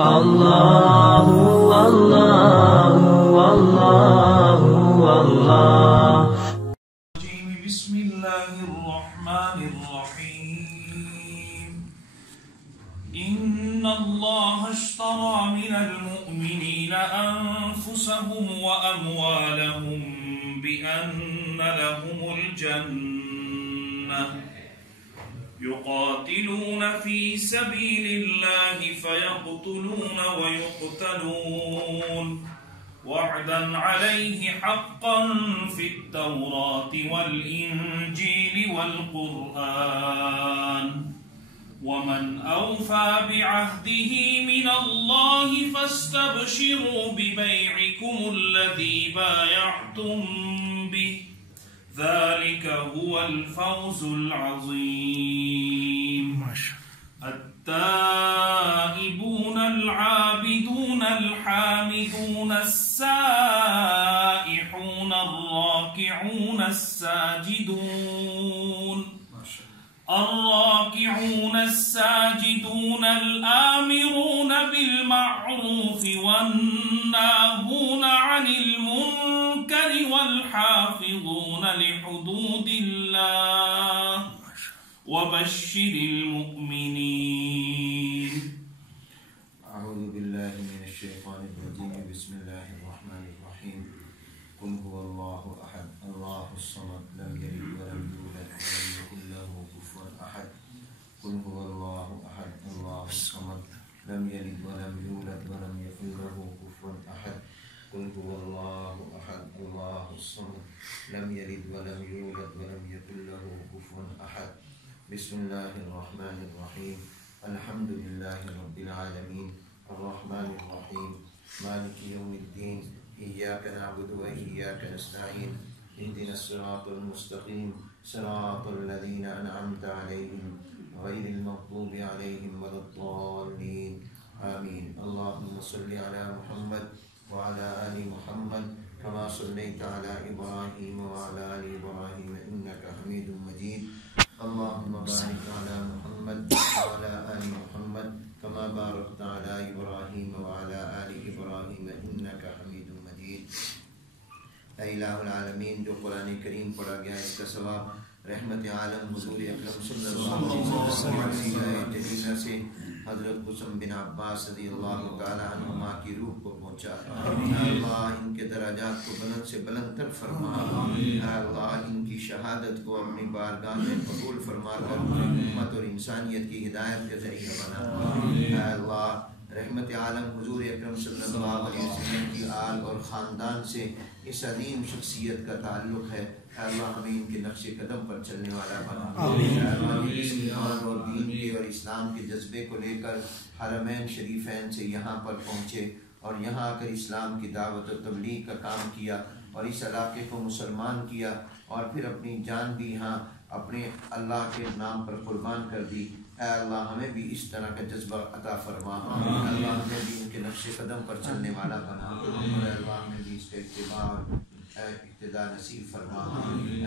الله والله والله والله. بسم الله الرحمن الرحيم. إن الله اشترى من المؤمنين أنفسهم وأموالهم بأن لهم الجنة يقاتلون في سبيل الله فيقتلون ويقتلون وعدا عليه حقا في التوراة والإنجيل والقرآن ومن أوفى بعهده من الله فاستبشروا ببيعكم الذي بايعتم به ذلك هو الفوز العظيم. التائبون العابدون الحامدون السائحون الراكعون الساجدون الآمرون بالمعروف والناهون عن المنكر والحافظون لحدود الله وبشر المؤمنين. أعوذ بالله من الشيطان الرجيم. بسم الله الرحمن الرحيم. قل هو الله أحد الله الصمد لم يلد ولم يولد ولم يكن له كفوا أحد. قل هو الله أحد الله الصمد لم يلد ولم يولد ولم يكن له كفوا أحد. قل هو الله أحد الله الصمد لم يلد ولم يولد ولم يكن له كفوا أحد. بسم الله الرحمن الرحيم. الحمد لله رب العالمين الرحمن الرحيم مالك يوم الدين إياك نعبد وإياك نستعين اهدنا الصراط المستقيم صراط الذين أنعمت عليهم غير المغضوب عليهم ولا الضالين آمين. اللهم صل على محمد وعلى آل محمد كما صليت على إبراهيم وعلى آل إبراهيم إنك حميد مجيد. اللهم بارك على محمد وعلى آل محمد كما باركت على إبراهيم وعلى آل إبراهيم إنك حميد مجيد. اے الہ العالمین، جو قرآن کریم پڑھا گیا اس کا ثواب رحمت عالم حضور اکرم صلی اللہ علیہ وسلم سے حضرت قسم بن عباس رضی اللہ تعالی عنہما کی روح کو پہنچا. اللہ ان کے درجات کو بلند سے بلند تر فرما. اللہ ان کی شہادت کو اپنی بارگاہ میں قبول فرما کر امت اور انسانیت کی ہدایت کے ذریعہ بنا. اللہ رحمت عالم حضور اکرم صلی اللہ علیہ وسلم کی آل اور خاندان سے اس عظیم شخصیت کا تعلق ہے. اللہ ہمیں ان کے نقش قدم پر چلنے والا بنا. اللہ اس ایمان اور دین کے اور اسلام کے جذبے کو لے کر حرمین شریفین سے یہاں پر پہنچے اور یہاں آ کر اسلام کی دعوت و تبلیغ کا کام کیا اور اس علاقے کو مسلمان کیا اور پھر اپنی جان بھی یہاں اپنے اللہ کے نام پر قربان کر دی. اے اللہ ہمیں بھی اس طرح کا جذبہ عطا فرما. اللہ ہمیں بھی ان کے نقش قدم پر چلنے والا بنا. اللہ ہمیں بھی اس کے اتباع اور اقتداء نصیب فرما.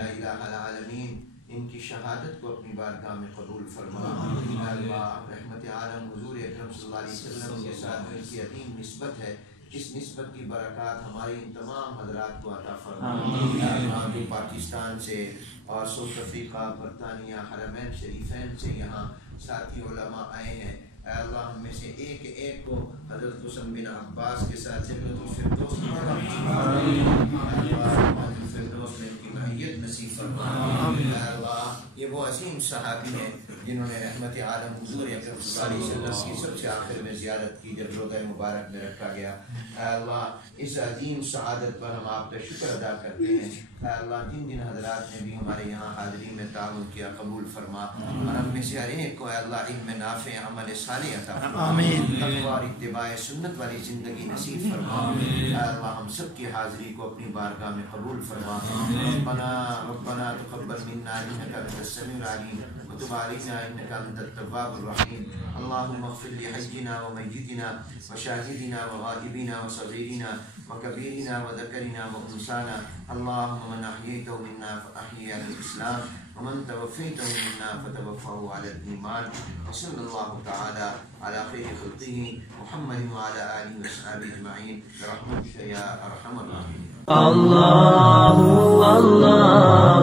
اے الہ العالمین ان کی شہادت کو اپنی بارگاہ میں قبول فرما. اے اللہ رحمت عالم حضور اکرم صلی اللہ علیہ وسلم کے ساتھ ان کی عظیم نسبت ہے. اس نسبت کی برکات ہماری ان تمام حضرات کو عطا فرما. جو پاکستان سے اور ساؤتھ افریقہ، برطانیہ، حرمین شریفین سے یہاں ساتھی علماء آئے ہیں. اے اللہ ہم میں سے ایک ایک کو حضرت قسم بن عباس کے ساتھ جنت الفردوس میں ان کی معیت نصیب فرما. اے اللہ یہ وہ عظیم صحابی ہیں جنہوں نے رحمت عالم حضور اکرم صلی اللہ علیہ وسلم کی سب سے آخر میں زیارت کی جب روضہ مبارک میں رکھا گیا. اے اللہ اس عظیم سعادت پر ہم آپ کا شکر ادا کرتے ہیں. اے اللہ جن جن حضرات نے بھی ہمارے یہاں حاضری میں تعاون کیا قبول فرما اور ہم میں سے ہر ایک کو اے اللہ علم نافع عمل صالح عطا فرما. آمین. تقویٰ اور اتباع سنت والی زندگی نصیب فرما. اے اللہ ہم سب کی حاضری کو اپنی بارگاہ میں قبول فرما. ربنا تقبل منا انك انت السميع العليم وتب علينا انك انت التواب الرحيم. اللهم اغفر لحينا وميتنا وشاهدنا وغائبنا وصغيرنا وكبيرنا وذكرنا وانثانا. اللهم من احييته منا فاحيي على الاسلام ومن توفيته منا فتوفه على الإيمان. وصلى الله تعالى على خير خلقه محمد وعلى آله وصحبه أجمعين برحمتك يا أرحم الراحمين. الله الله